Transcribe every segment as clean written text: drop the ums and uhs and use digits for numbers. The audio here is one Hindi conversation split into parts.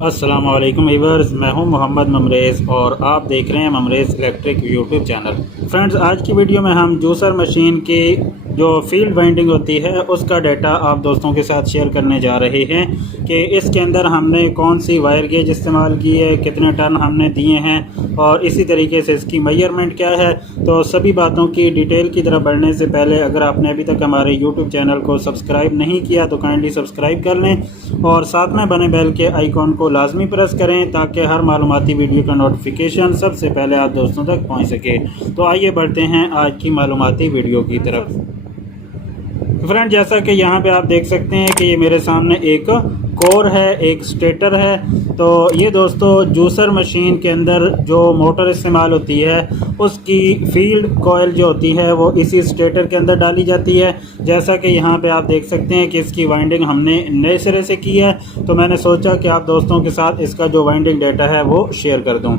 अस्सलाम वालेकुम व्यूअर्स, मैं हूं मोहम्मद ममरेज़ और आप देख रहे हैं ममरेज़ इलेक्ट्रिक यूट्यूब चैनल। फ्रेंड्स, आज की वीडियो में हम जूसर मशीन की जो फील्ड वाइंडिंग होती है उसका डाटा आप दोस्तों के साथ शेयर करने जा रहे हैं कि इसके अंदर हमने कौन सी वायर गेज इस्तेमाल की है, कितने टर्न हमने दिए हैं और इसी तरीके से इसकी मेजरमेंट क्या है। तो सभी बातों की डिटेल की तरफ बढ़ने से पहले अगर आपने अभी तक हमारे यूट्यूब चैनल को सब्सक्राइब नहीं किया तो काइंडली सब्सक्राइब कर लें और साथ में बने बेल के आइकॉन को लाजमी प्रेस करें ताकि हर मालूमाती वीडियो का नोटिफिकेशन सबसे पहले आप दोस्तों तक पहुंच सके। तो आइए बढ़ते हैं आज की मालूमाती वीडियो की तरफ। फ्रेंड, जैसा कि यहाँ पे आप देख सकते हैं कि ये मेरे सामने एक कोर है, एक स्टेटर है। तो ये दोस्तों जूसर मशीन के अंदर जो मोटर इस्तेमाल होती है उसकी फील्ड कॉइल जो होती है वो इसी स्टेटर के अंदर डाली जाती है। जैसा कि यहाँ पे आप देख सकते हैं कि इसकी वाइंडिंग हमने नए सिरे से की है, तो मैंने सोचा कि आप दोस्तों के साथ इसका जो वाइंडिंग डाटा है वो शेयर कर दूँ।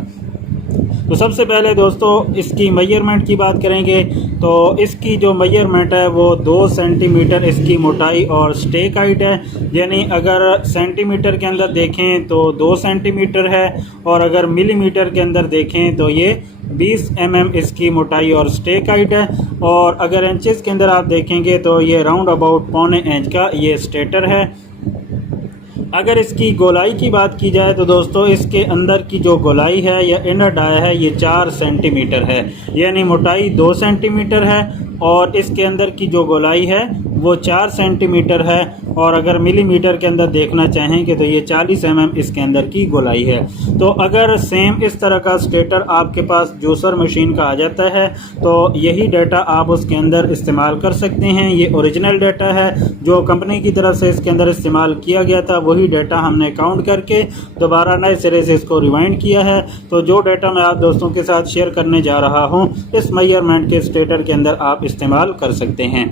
तो सबसे पहले दोस्तों इसकी मेजरमेंट की बात करेंगे तो इसकी जो मेजरमेंट है वो 2 सेंटीमीटर इसकी मोटाई और स्टेक हाइट है। यानी अगर सेंटीमीटर के अंदर देखें तो 2 सेंटीमीटर है और अगर मिलीमीटर के अंदर देखें तो ये 20 mm इसकी मोटाई और स्टेक हाइट है। और अगर इंचेस के अंदर आप देखेंगे तो ये राउंड अबाउट 1.25 इंच का ये स्टेटर है। अगर इसकी गोलाई की बात की जाए तो दोस्तों इसके अंदर की जो गोलाई है या इनर डाया है ये 4 सेंटीमीटर है। यानी मोटाई 2 सेंटीमीटर है और इसके अंदर की जो गोलाई है वो 4 सेंटीमीटर है। और अगर मिलीमीटर के अंदर देखना चाहेंगे तो ये 40 mm इसके अंदर की गोलाई है। तो अगर सेम इस तरह का स्टेटर आपके पास जूसर मशीन का आ जाता है तो यही डाटा आप उसके अंदर इस्तेमाल कर सकते हैं। ये ओरिजिनल डाटा है जो कंपनी की तरफ से इसके अंदर इस्तेमाल किया गया था, वही डाटा हमने काउंट करके दोबारा नए सिरे से इसको रिवाइंड किया है। तो जो डाटा मैं आप दोस्तों के साथ शेयर करने जा रहा हूँ इस मेजरमेंट के स्टेटर के अंदर आप इस्तेमाल कर सकते हैं।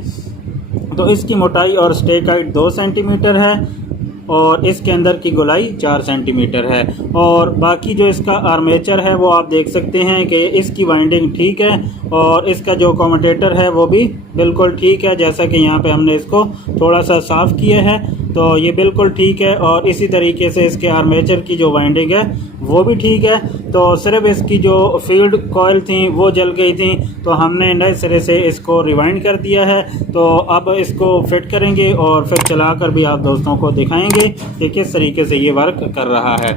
तो इसकी मोटाई और स्टेक हाइट 2 सेंटीमीटर है और इसके अंदर की गोलाई 4 सेंटीमीटर है। और बाकी जो इसका आर्मेचर है वो आप देख सकते हैं कि इसकी वाइंडिंग ठीक है और इसका जो कम्यूटेटर है वो भी बिल्कुल ठीक है। जैसा कि यहाँ पे हमने इसको थोड़ा सा साफ़ किया है तो ये बिल्कुल ठीक है। और इसी तरीके से इसके आर्मेचर की जो वाइंडिंग है वो भी ठीक है। तो सिर्फ इसकी जो फील्ड कॉइल थी वो जल गई थी तो हमने नए सिरे से इसको रिवाइंड कर दिया है। तो अब इसको फिट करेंगे और फिर चलाकर भी आप दोस्तों को दिखाएंगे कि किस तरीके से ये वर्क कर रहा है।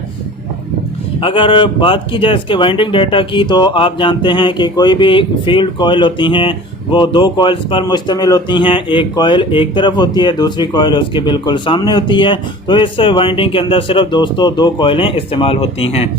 अगर बात की जाए इसके वाइंडिंग डाटा की तो आप जानते हैं कि कोई भी फील्ड कॉइल होती हैं वो 2 कॉइल्स पर मुश्तमिल होती हैं। एक कॉइल एक तरफ होती है, दूसरी कॉइल उसके बिल्कुल सामने होती है। तो इस वाइंडिंग के अंदर सिर्फ दोस्तों 2 कॉइलें इस्तेमाल होती हैं।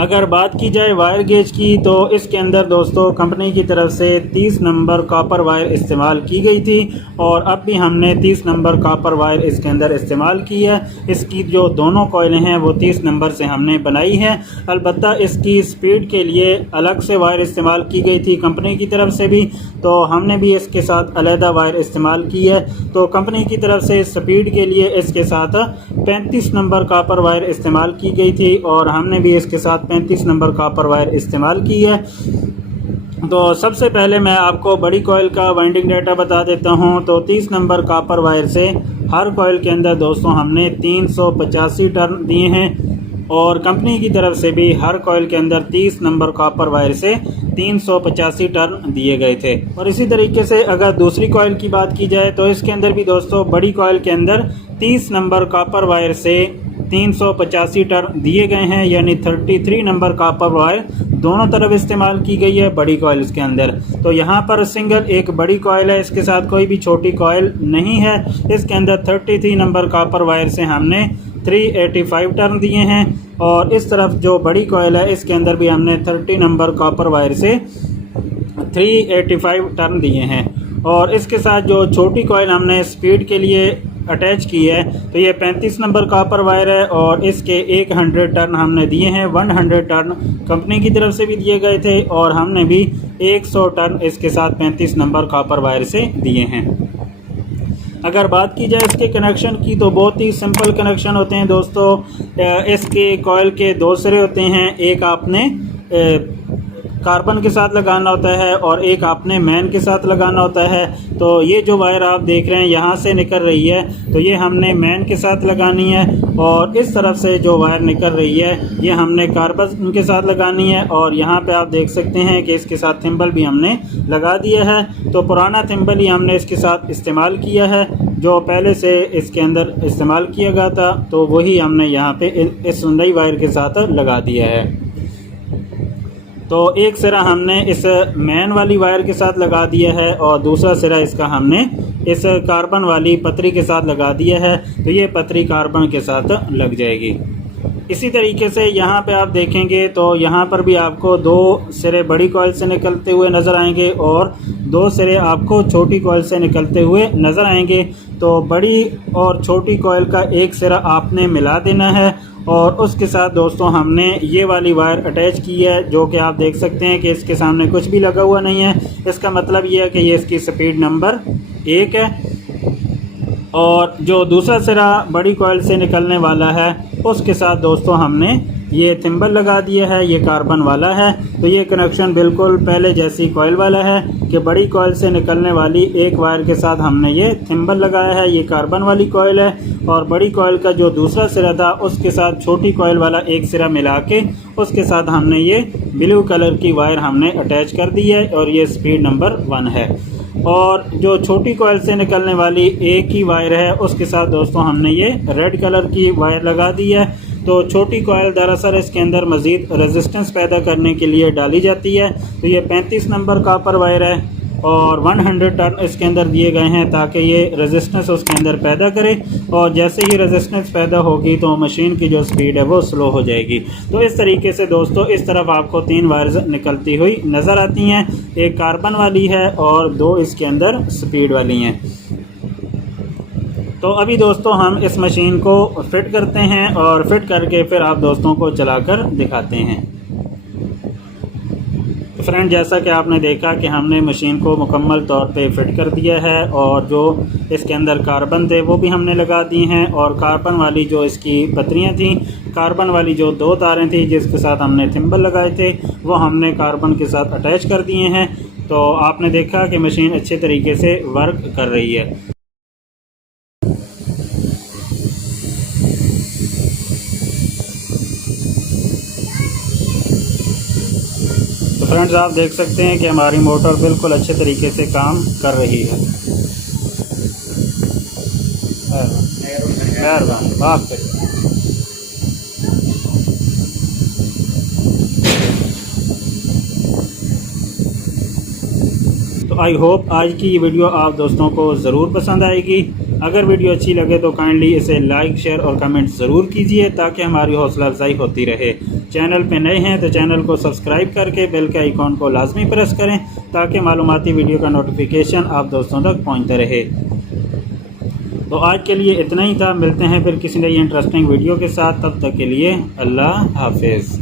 अगर बात की जाए वायर गेज की तो इसके अंदर दोस्तों कंपनी की तरफ से 30 नंबर कॉपर वायर इस्तेमाल की गई थी और अब भी हमने 30 नंबर कॉपर वायर इसके अंदर इस्तेमाल की है। इसकी जो दोनों कॉइलें हैं वो 30 नंबर से हमने बनाई हैं। अलबत्ता इसकी स्पीड के लिए अलग से वायर इस्तेमाल की गई थी कंपनी की तरफ से भी, तो हमने भी इसके साथ अलहदा वायर इस्तेमाल की है। तो कंपनी की तरफ से स्पीड के लिए इसके साथ 35 नंबर कॉपर वायर इस्तेमाल की गई थी और हमने भी इसके साथ 35 नंबर कॉपर वायर इस्तेमाल की है। तो सबसे पहले मैं आपको बड़ी कॉइल का वाइंडिंग डाटा बता देता हूं। तो 30 नंबर कॉपर वायर से हर कॉइल के अंदर दोस्तों हमने 385 टर्न दिए हैं और कंपनी की तरफ से भी हर कॉइल के अंदर 30 नंबर कॉपर वायर से 385 टर्न दिए गए थे। और इसी तरीके से अगर दूसरी कॉइल की बात की जाए तो इसके अंदर भी दोस्तों बड़ी कॉइल के अंदर 30 नंबर कॉपर वायर से 385 टर्न दिए गए हैं। यानी 33 नंबर कॉपर वायर दोनों तरफ इस्तेमाल की गई है बड़ी कॉइल्स के अंदर। तो यहाँ पर सिंगल एक बड़ी कॉइल है, इसके साथ कोई भी छोटी कॉइल नहीं है। इसके अंदर 33 नंबर कॉपर वायर से हमने 385 टर्न दिए हैं और इस तरफ जो बड़ी कॉइल है इसके अंदर भी हमने 30 नंबर कॉपर वायर से 385 टर्न दिए हैं। और इसके साथ जो छोटी कॉइल हमने स्पीड के लिए अटैच की है तो ये 35 नंबर कॉपर वायर है और इसके 100 टर्न हमने दिए हैं। 100 टर्न कंपनी की तरफ से भी दिए गए थे और हमने भी 100 टर्न इसके साथ 35 नंबर कॉपर वायर से दिए हैं। अगर बात की जाए इसके कनेक्शन की तो बहुत ही सिंपल कनेक्शन होते हैं दोस्तों। इसके कॉइल के 2 सिरे होते हैं, एक आपने कार्बन के साथ लगाना होता है और एक आपने मैन के साथ लगाना होता है। तो ये जो वायर आप देख रहे हैं यहाँ से निकल रही है, तो ये हमने मैन के साथ लगानी है, और इस तरफ से जो वायर निकल रही है ये हमने कार्बन के साथ लगानी है। और यहाँ पे आप देख सकते हैं कि इसके साथ थिम्बल भी हमने लगा दिया है। तो पुराना थिम्बल ही हमने इसके साथ इस्तेमाल किया है, जो पहले से इसके अंदर इस्तेमाल किया गया था, तो वही हमने यहाँ पे इस नई वायर के साथ लगा दिया है। तो एक सिरा हमने इस मैन वाली वायर के साथ लगा दिया है और दूसरा सिरा इसका हमने इस कार्बन वाली पतरी के साथ लगा दिया है, तो ये पतरी कार्बन के साथ लग जाएगी। इसी तरीके से यहाँ पे आप देखेंगे तो यहाँ पर भी आपको दो सिरे बड़ी कॉइल से निकलते हुए नज़र आएंगे और दो सिरे आपको छोटी कॉइल से निकलते हुए नज़र आएंगे। तो बड़ी और छोटी कॉइल का एक सिरा आपने मिला देना है और उसके साथ दोस्तों हमने ये वाली वायर अटैच की है, जो कि आप देख सकते हैं कि इसके सामने कुछ भी लगा हुआ नहीं है। इसका मतलब ये है कि ये इसकी स्पीड नंबर 1 है। और जो दूसरा सिरा बड़ी कॉइल से निकलने वाला है उसके साथ दोस्तों हमने ये थिम्बल लगा दिया है, ये कार्बन वाला है। तो ये कनेक्शन बिल्कुल पहले जैसी कॉइल वाला है कि बड़ी कॉइल से निकलने वाली एक वायर के साथ हमने ये थिम्बल लगाया है, ये कार्बन वाली कॉइल है। और बड़ी कॉइल का जो दूसरा सिरा था उसके साथ छोटी कॉइल वाला एक सिरा मिला के उसके साथ हमने ये ब्लू कलर की वायर हमने अटैच कर दी है और ये स्पीड नंबर 1 है। और जो छोटी कॉइल से निकलने वाली एक ही वायर है उसके साथ दोस्तों हमने ये रेड कलर की वायर लगा दी है। तो छोटी कॉइल दरअसल इसके अंदर मज़ीद रेजिस्टेंस पैदा करने के लिए डाली जाती है। तो ये 35 नंबर कॉपर वायर है और 100 टर्न इसके अंदर दिए गए हैं ताकि ये रेजिस्टेंस उसके अंदर पैदा करे, और जैसे ही रेजिस्टेंस पैदा होगी तो मशीन की जो स्पीड है वो स्लो हो जाएगी। तो इस तरीके से दोस्तों इस तरफ आपको 3 वायर्स निकलती हुई नज़र आती हैं, एक कार्बन वाली है और 2 इसके अंदर स्पीड वाली हैं। तो अभी दोस्तों हम इस मशीन को फिट करते हैं और फिट करके फिर आप दोस्तों को चलाकर दिखाते हैं। फ्रेंड, जैसा कि आपने देखा कि हमने मशीन को मुकम्मल तौर पे फिट कर दिया है और जो इसके अंदर कार्बन थे वो भी हमने लगा दिए हैं, और कार्बन वाली जो इसकी पतरियाँ थी, कार्बन वाली जो 2 तारें थी जिसके साथ हमने थिम्बल लगाए थे वो हमने कार्बन के साथ अटैच कर दिए हैं। तो आपने देखा कि मशीन अच्छे तरीके से वर्क कर रही है। तो फ्रेंड्स, आप देख सकते हैं कि हमारी मोटर बिल्कुल अच्छे तरीके से काम कर रही है। मेहरबानी, माफ़ करिए। तो आई होप आज की ये वीडियो आप दोस्तों को ज़रूर पसंद आएगी। अगर वीडियो अच्छी लगे तो काइंडली इसे लाइक, शेयर और कमेंट ज़रूर कीजिए ताकि हमारी हौसला अफजाई होती रहे। चैनल पे नए हैं तो चैनल को सब्सक्राइब करके बेल के आइकॉन को लाजमी प्रेस करें ताकि मालूमाती वीडियो का नोटिफिकेशन आप दोस्तों तक पहुंचता रहे। तो आज के लिए इतना ही था, मिलते हैं फिर किसी नई इंटरेस्टिंग वीडियो के साथ। तब तक के लिए अल्लाह हाफिज़।